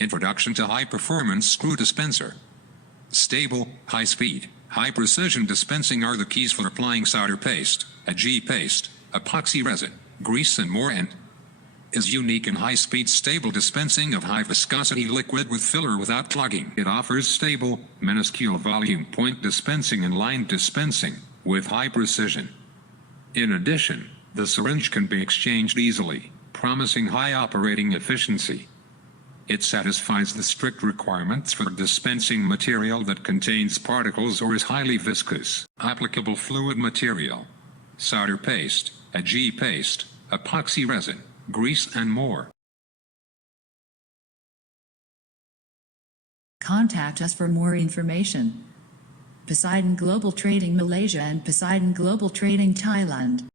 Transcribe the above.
Introduction to high-performance screw dispenser. Stable, high-speed, high-precision dispensing are the keys for applying solder paste, AG paste, epoxy resin, grease and more, and is unique in high-speed stable dispensing of high-viscosity liquid with filler without clogging. It offers stable, minuscule volume point dispensing and line dispensing, with high precision. In addition, the syringe can be exchanged easily, promising high operating efficiency. It satisfies the strict requirements for dispensing material that contains particles or is highly viscous. Applicable fluid material: solder paste, AG paste, epoxy resin, grease and more. Contact us for more information. Poseidon Global Trading Malaysia and Poseidon Global Trading Thailand.